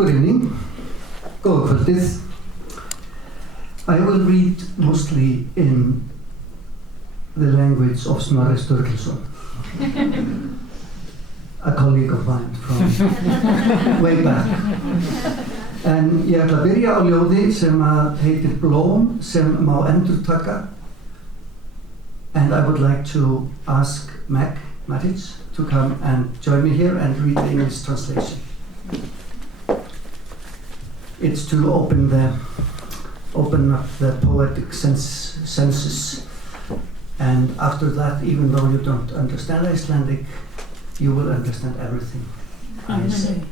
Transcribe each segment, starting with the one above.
Good evening. Góða kvöldið. I will read mostly in the language of Snorri Sturluson, a colleague of mine from way back. En ég ætla að byrja á ljóði sem heitir Blóm sem má endurtaka. And I would like to ask Meg Matic to come and join me here and read the English translation. It's to open up the poetic senses, and after that, even though you don't understand Icelandic, you will understand everything I say.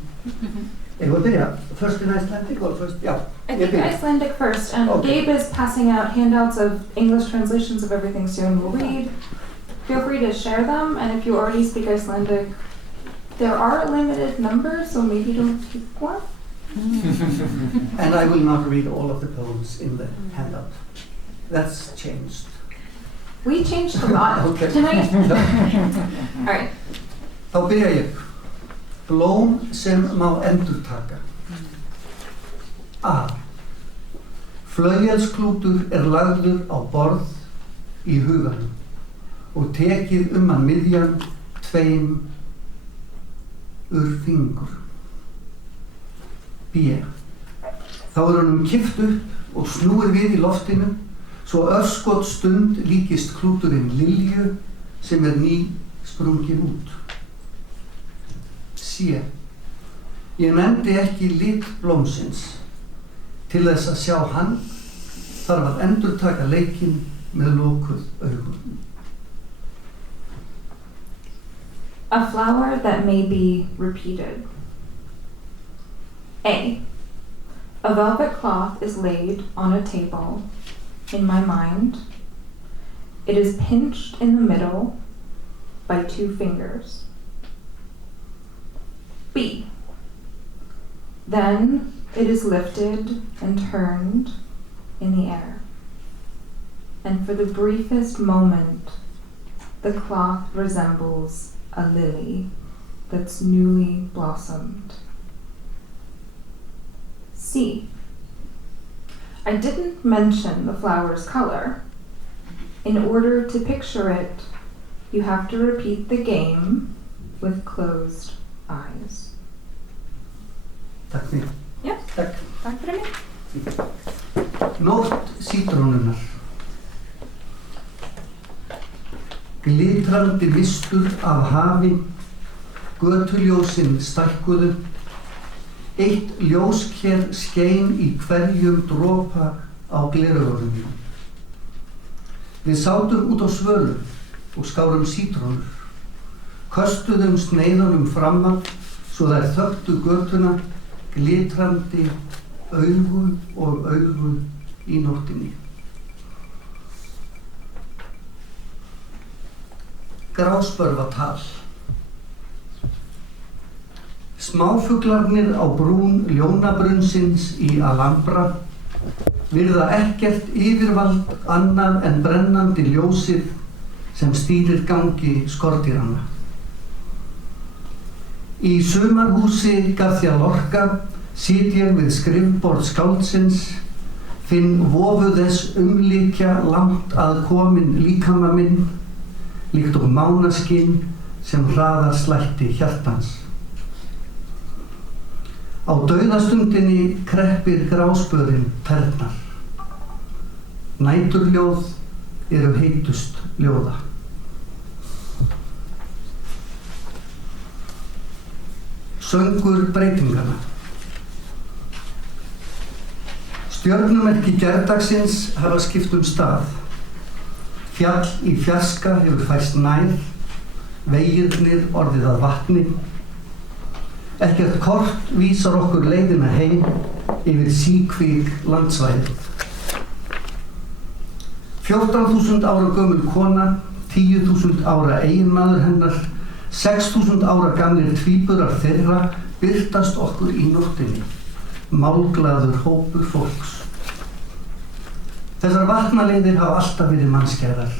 First in Icelandic or first? Yeah. I think Icelandic first. Okay. Gabe is passing out handouts of English translations of everything soon. We'll read. Feel free to share them, and if you already speak Icelandic, there are limited numbers, so maybe don't keep one. And I will not read all of the poems in the handout. That's changed. We changed a lot Okay. tonight. All right. Þá byrja ég. Blóm sem má endurtaka. A. Flauelsklútur lagður á borð í huganum og tekið hann miðjan tveim fingur. B. Þá honum kippt upp og snúið við í loftinu svo örskot stund líkist klúturinn lilju sem ný sprungin út. C. Ég nefndi ekki lit blómsins. Til þess að sjá hann þarf að endurtaka leikinn með lokuð augun. A flower that may be repeated. A. A velvet cloth is laid on a table in my mind. It is pinched in the middle by 2 fingers. B. Then it is lifted and turned in the air. And for the briefest moment, the cloth resembles a lily that's newly blossomed. C. I didn't mention the flower's color. In order to picture it, you have to repeat the game with closed eyes. Takk fyrir. Já. Takk. Takk fyrir mig. Nótt sítrónunnar. Glitrandi mistur af hafi, götuljósin stækkuðu, eitt ljósker skein í hverjum dropa á gleraugunum mínum. Við sátum út á svölu og skárum sítrónur, köstuðum sneiðunum framan svo þær þöktu götuna, glitrandi augu og augu í nóttinni. Gráspörvatal. Smáfuglarnir á brún ljónabrunnsins í Alhambra virða ekkert yfirvald annað en brennandi ljósið sem stýrir gangi skordýranna. Í sumarhúsi García Lorca sit ég við skrifborð skáldsins, finn vofu þess umlykja langt að kominn líkama minn, líkt og mánaskinn sem hraðar slætti hjartans. Á dauðastundinni kreppir gráspörin ternar. Næturljóð eru heitust ljóða. Söngur breytinganna. Stjörnumerki gærdagsins hafa skipt stað. Fjall í fjarska hefur færst nær, vegirnir orðið að vatni. Ekkert kort vísar okkur leiðina heim yfir síkvík landsvæðið. 14.000 ára gömul kona, 10.000 ára eiginmaður hennar, 6.000 ára gamlir tvíburar þeirra birtast okkur í nóttinni, málglaður hópur fólks. Þessar vatnaleiðir hafa alltaf verið mannskæðar.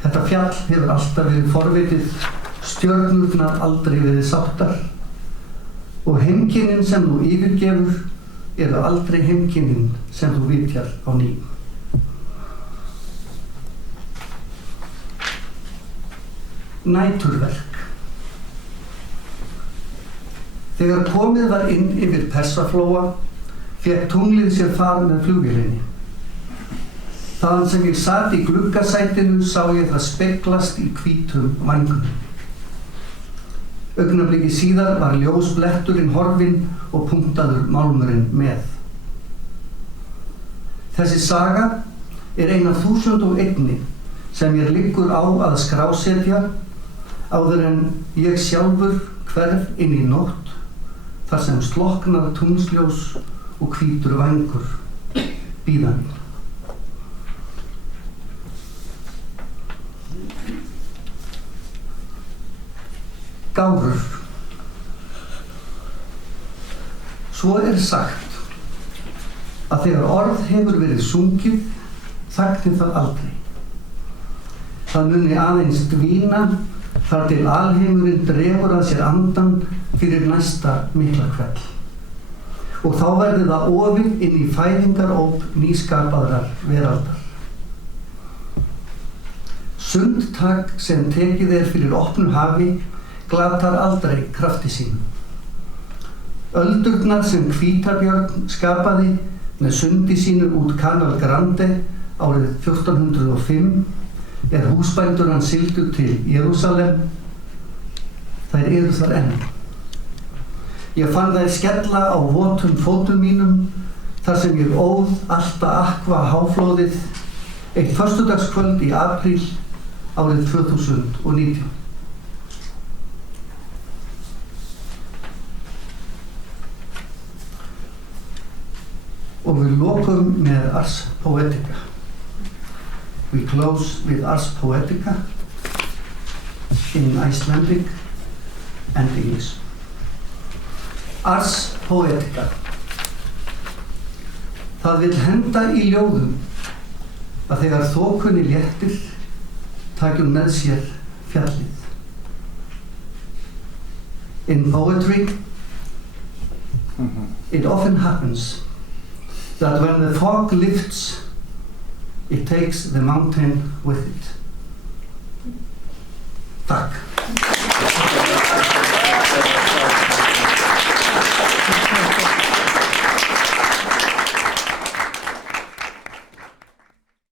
Þetta fjall hefur alltaf verið forvitið, stjörnurnar aldrei verið sáttar. Og heimkynnin sem þú yfirgefur eru aldrei heimkynnin sem þú vitjar á ný. Næturverk. Þegar komið var inn yfir Persaflóa, fékk tunglið sér far með flugvélinni. Þaðan sem ég sat í gluggasætinu sá ég það speglast í hvítum vængnum. Augnabliki síðar var ljósbletturinn horfinn og punktaður málmurinn með. Þessi saga er ein af 1001 sem mér liggur á að skrásetja áður en ég sjálfur hverf inn í nótt þar sem slokknar tunglsljós og hvítur vængur bíða mín. Gárur. Svo er sagt að þegar orð hefur verið sungið, þagni það aldrei. Það muni aðeins dvína þar til alheimurinn dregur að sér andan fyrir næsta mikla kveld. Og þá verður það ofið inn í fæðingaróp nýskapaðrar veraldar. Sundtak sem tekið er fyrir opnu hafi glatar aldrei krafti sínum. Öldurnar sem Hvítabjörn skapaði með sundi sínu út Canal Grande árið 1405 er húsbændur hans sigldu til Jerúsalem. Þær eru þar enn. Ég fann þær skella á votum fótum mínum þar sem ég óð Alta Aqua háflóðið eitt föstudagskvöld í apríl árið 2019. Og við lokum með Ars Poetica. We close with Ars Poetica in Icelandic and English. Ars Poetica. Það vill henda í ljóðum að þegar þokunni léttir taki hún með sér fjallið. In poetry, it often happens that when the fog lifts, it takes the mountain with it. Takk.